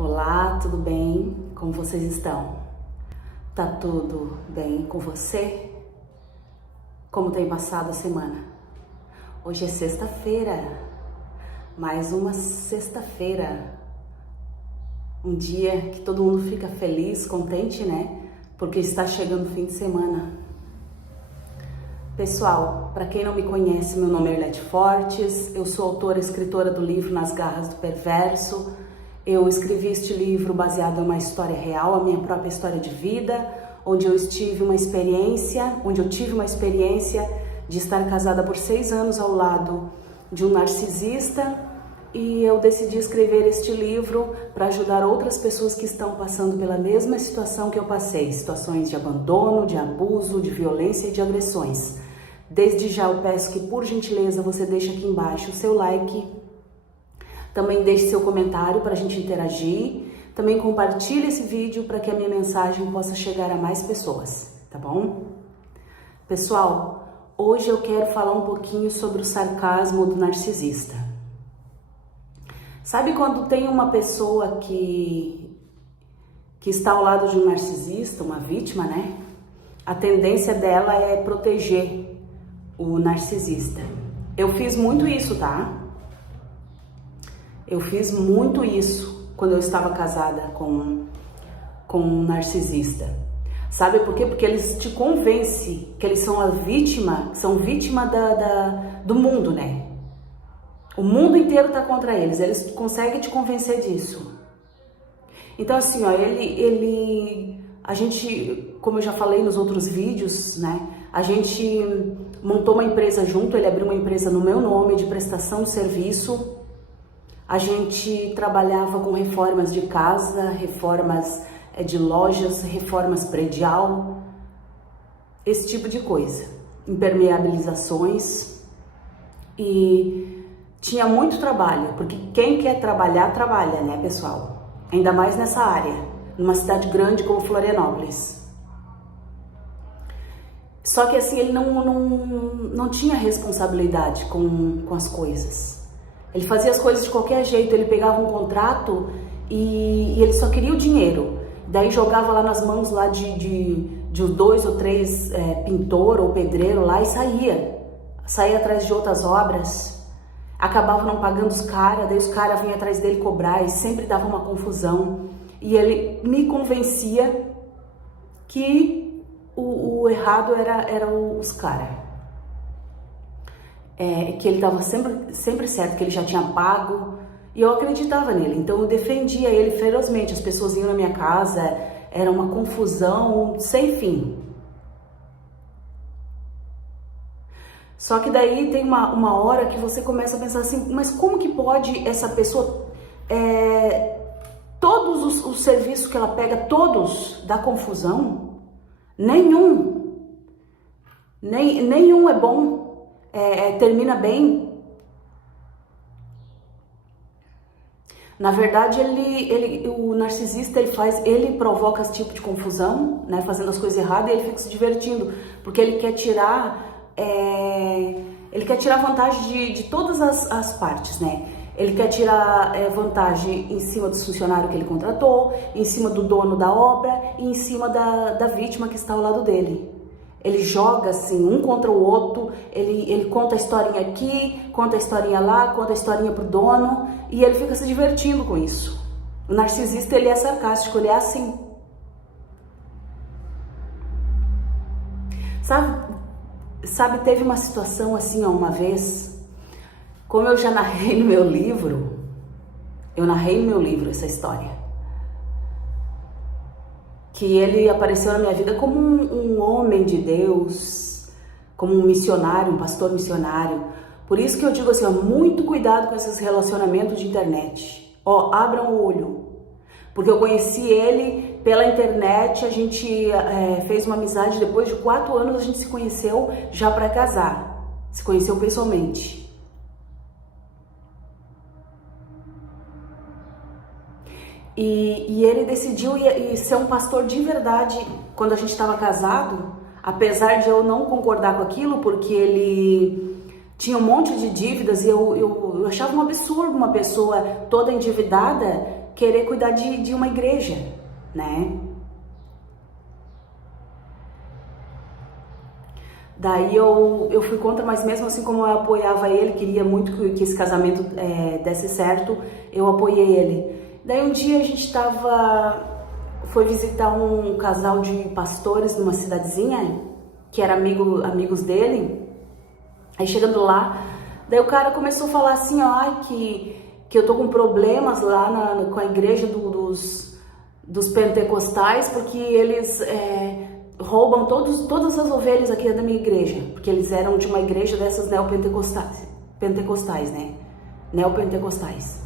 Olá, tudo bem? Como vocês estão? Tá tudo bem com você? Como tem passado a semana? Hoje é sexta-feira, mais uma sexta-feira. Um dia que todo mundo fica feliz, contente, né? Porque está chegando o fim de semana. Pessoal, para quem não me conhece, meu nome é Arlete Fortes, eu sou autora e escritora do livro Nas Garras do Perverso. Eu escrevi este livro baseado em uma história real, a minha própria história de vida, onde eu tive uma experiência de estar casada por 6 anos ao lado de um narcisista, e eu decidi escrever este livro para ajudar outras pessoas que estão passando pela mesma situação que eu passei, situações de abandono, de abuso, de violência e de agressões. Desde já eu peço que, por gentileza, você deixe aqui embaixo o seu like. Também deixe seu comentário para a gente interagir. Também compartilhe esse vídeo para que a minha mensagem possa chegar a mais pessoas, tá bom? Pessoal, hoje eu quero falar um pouquinho sobre o sarcasmo do narcisista. Sabe quando tem uma pessoa que está ao lado de um narcisista, uma vítima, né? A tendência dela é proteger o narcisista. Eu fiz muito isso, tá? Eu fiz muito isso quando eu estava casada com um narcisista. Sabe por quê? Porque eles te convencem que eles são são vítima do mundo, né? O mundo inteiro tá contra eles. Eles conseguem te convencer disso. Então assim, ó, a gente, como eu já falei nos outros vídeos, né? A gente montou uma empresa junto, ele abriu uma empresa no meu nome de prestação de serviço. A gente trabalhava com reformas de casa, reformas de lojas, reformas predial, esse tipo de coisa, impermeabilizações, e tinha muito trabalho, porque quem quer trabalhar, trabalha, né, pessoal? Ainda mais nessa área, numa cidade grande como Florianópolis. Só que assim, ele não tinha responsabilidade com as coisas. Ele fazia as coisas de qualquer jeito, ele pegava um contrato e ele só queria o dinheiro. Daí jogava lá nas mãos lá de 2 ou 3 pintor ou pedreiro lá e saía atrás de outras obras. Acabava não pagando os caras, daí os caras vinham atrás dele cobrar e sempre dava uma confusão. E ele me convencia que o errado era os caras. Que ele estava sempre certo, que ele já tinha pago, e eu acreditava nele, então eu defendia ele ferozmente. As pessoas iam na minha casa, era uma confusão sem fim. Só que daí tem uma hora que você começa a pensar assim, mas como que pode essa pessoa, todos os serviços que ela pega, todos dá confusão? Nenhum é bom. Termina bem. Na verdade, o narcisista, ele provoca esse tipo de confusão, né, fazendo as coisas erradas, e ele fica se divertindo, porque ele quer tirar vantagem de todas as partes, né? Ele quer tirar vantagem em cima do funcionário que ele contratou, em cima do dono da obra e em cima da vítima que está ao lado dele. Ele joga assim, um contra o outro, ele conta a historinha aqui, conta a historinha lá, conta a historinha pro dono, e ele fica se divertindo com isso. O narcisista, ele é sarcástico, ele é assim. Sabe, teve uma situação assim, ó, uma vez, como eu já narrei no meu livro, essa história. Que ele apareceu na minha vida como um homem de Deus, como um missionário, um pastor missionário. Por isso que eu digo assim, ó, muito cuidado com esses relacionamentos de internet. Ó, abram o olho. Porque eu conheci ele pela internet, a gente fez uma amizade, depois de 4 anos a gente se conheceu já para casar. Se conheceu pessoalmente. E ele decidiu ser um pastor de verdade quando a gente estava casado, apesar de eu não concordar com aquilo, porque ele tinha um monte de dívidas e eu achava um absurdo uma pessoa toda endividada querer cuidar de uma igreja, né? Daí eu fui contra, mas mesmo assim como eu apoiava ele, queria muito que esse casamento desse certo, eu apoiei ele. Daí um dia a gente foi visitar um casal de pastores numa cidadezinha, que era amigos dele. Aí chegando lá, daí o cara começou a falar assim, ó, que eu tô com problemas lá com a igreja dos pentecostais, porque eles roubam todas as ovelhas aqui da minha igreja, porque eles eram de uma igreja dessas pentecostais, né? Neopentecostais.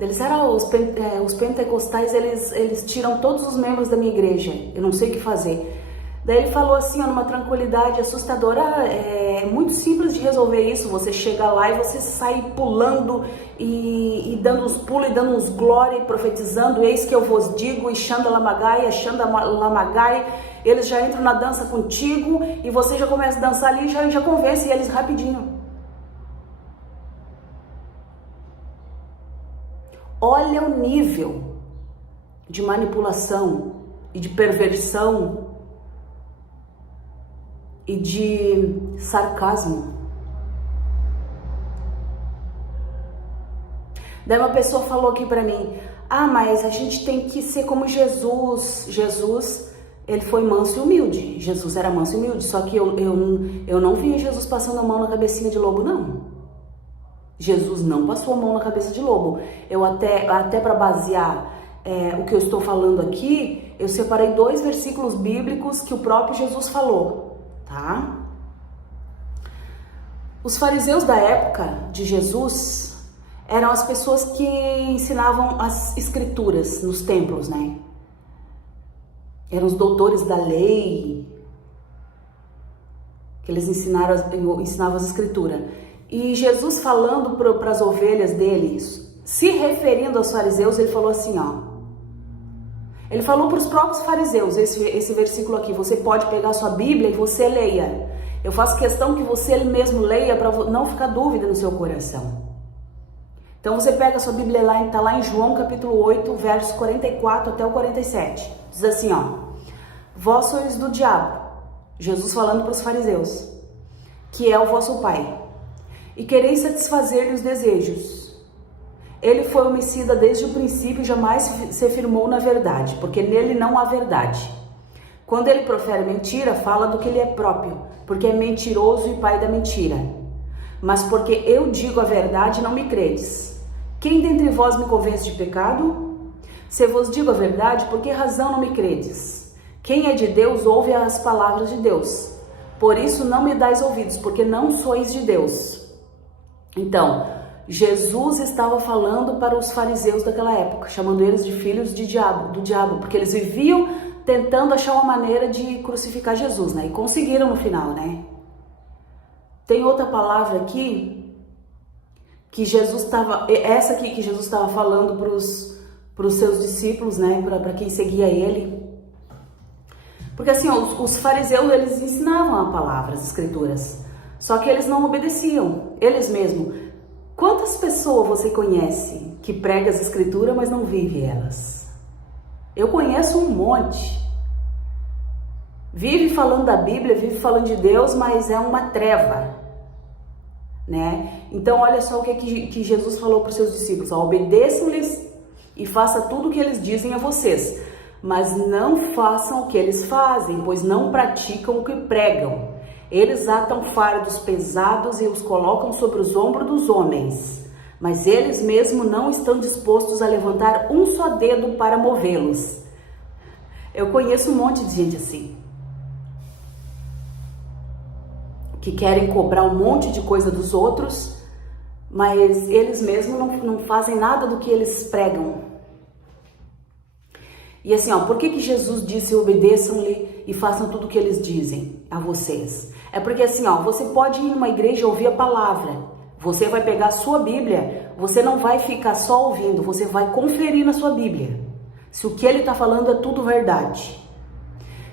Eles eram os pentecostais, eles tiram todos os membros da minha igreja, eu não sei o que fazer. Daí ele falou assim, ó, numa tranquilidade assustadora, é muito simples de resolver isso, você chega lá e você sai pulando e dando uns pulos e dando uns glória e profetizando, eis que eu vos digo, e Xanda Lamagai, eles já entram na dança contigo e você já começa a dançar ali e já convence eles rapidinho. Olha o nível de manipulação e de perversão e de sarcasmo. Daí uma pessoa falou aqui pra mim, mas a gente tem que ser como Jesus. Jesus, ele foi manso e humilde. Jesus era manso e humilde, só que eu não vi Jesus passando a mão na cabecinha de lobo, não. Jesus não passou a mão na cabeça de lobo. Eu até para basear o que eu estou falando aqui, eu separei 2 versículos bíblicos que o próprio Jesus falou, tá? Os fariseus da época de Jesus eram as pessoas que ensinavam as escrituras nos templos, né? Eram os doutores da lei, que eles ensinavam as escrituras. E Jesus falando para as ovelhas dele, se referindo aos fariseus, ele falou assim, ó. Ele falou para os próprios fariseus, esse versículo aqui, você pode pegar a sua Bíblia e você leia. Eu faço questão que você mesmo leia para não ficar dúvida no seu coração. Então você pega a sua Bíblia lá, está lá em João capítulo 8, versos 44 até o 47. Diz assim, ó. Vós sois do diabo, Jesus falando para os fariseus, que é o vosso pai. E quereis satisfazer-lhe os desejos. Ele foi homicida desde o princípio e jamais se firmou na verdade, porque nele não há verdade. Quando ele profere mentira, fala do que ele é próprio, porque é mentiroso e pai da mentira. Mas porque eu digo a verdade, não me credes. Quem dentre vós me convence de pecado? Se vos digo a verdade, por que razão não me credes? Quem é de Deus, ouve as palavras de Deus. Por isso não me dais ouvidos, porque não sois de Deus. Então, Jesus estava falando para os fariseus daquela época, chamando eles de filhos do diabo, porque eles viviam tentando achar uma maneira de crucificar Jesus, né? E conseguiram no final, né? Tem outra palavra aqui que Jesus estava, essa aqui que Jesus estava falando para os seus discípulos, né? Para quem seguia ele. Porque assim, os fariseus, eles ensinavam a palavra, as escrituras. Só que eles não obedeciam, eles mesmos. Quantas pessoas você conhece que prega as escrituras, mas não vive elas? Eu conheço um monte. Vive falando da Bíblia, vive falando de Deus, mas é uma treva, né? Então olha só o que Jesus falou para os seus discípulos. Obedeçam-lhes e façam tudo o que eles dizem a vocês, mas não façam o que eles fazem, pois não praticam o que pregam. Eles atam fardos pesados e os colocam sobre os ombros dos homens, mas eles mesmos não estão dispostos a levantar um só dedo para movê-los. Eu conheço um monte de gente assim, que querem cobrar um monte de coisa dos outros, mas eles mesmos não fazem nada do que eles pregam. E assim, ó, por que Jesus disse obedeçam-lhe e façam tudo o que eles dizem a vocês? É porque assim, ó, você pode ir numa igreja e ouvir a palavra, você vai pegar a sua Bíblia, você não vai ficar só ouvindo, você vai conferir na sua Bíblia se o que ele está falando é tudo verdade.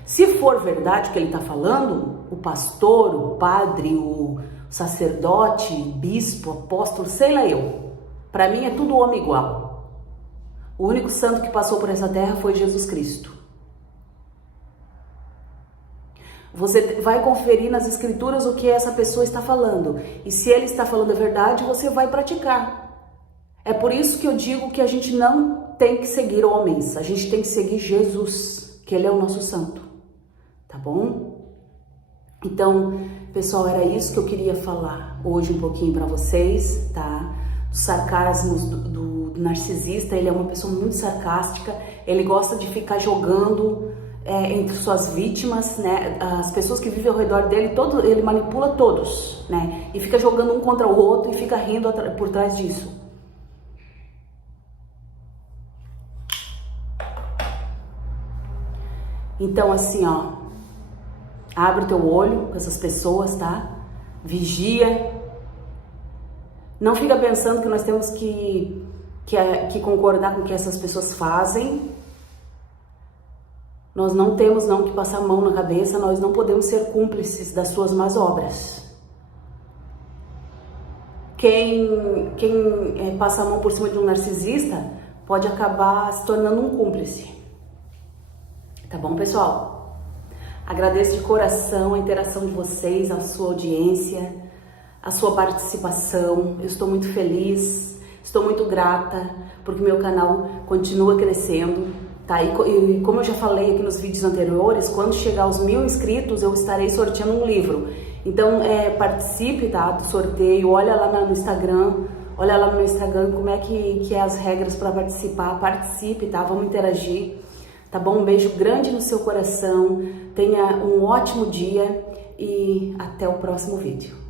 Se for verdade o que ele está falando, o pastor, o padre, o sacerdote, bispo, apóstolo, sei lá eu, Para mim é tudo homem igual. O único santo que passou por essa terra foi Jesus Cristo. Você vai conferir nas escrituras o que essa pessoa está falando. E se ele está falando a verdade, você vai praticar. É por isso que eu digo que a gente não tem que seguir homens. A gente tem que seguir Jesus, que ele é o nosso santo. Tá bom? Então, pessoal, era isso que eu queria falar hoje um pouquinho para vocês, tá? Dos sarcasmos do narcisista. Ele é uma pessoa muito sarcástica. Ele gosta de ficar jogando entre suas vítimas, né? As pessoas que vivem ao redor dele, ele manipula todos, né? E fica jogando um contra o outro e fica rindo por trás disso. Então, assim, ó, abre o teu olho com essas pessoas, tá? Vigia. Não fica pensando que nós temos que concordar com o que essas pessoas fazem. Nós não temos não que passar a mão na cabeça, nós não podemos ser cúmplices das suas más obras. Quem passa a mão por cima de um narcisista pode acabar se tornando um cúmplice. Tá bom, pessoal? Agradeço de coração a interação de vocês, a sua audiência, a sua participação. Eu estou muito feliz, estou muito grata, porque meu canal continua crescendo. Tá, e como eu já falei aqui nos vídeos anteriores, quando chegar aos 1000 inscritos, eu estarei sorteando um livro. Então, participe, tá, do sorteio, olha lá no Instagram, olha lá no meu Instagram como é que é as regras para participar. Participe, tá, vamos interagir, tá bom? Um beijo grande no seu coração, tenha um ótimo dia e até o próximo vídeo.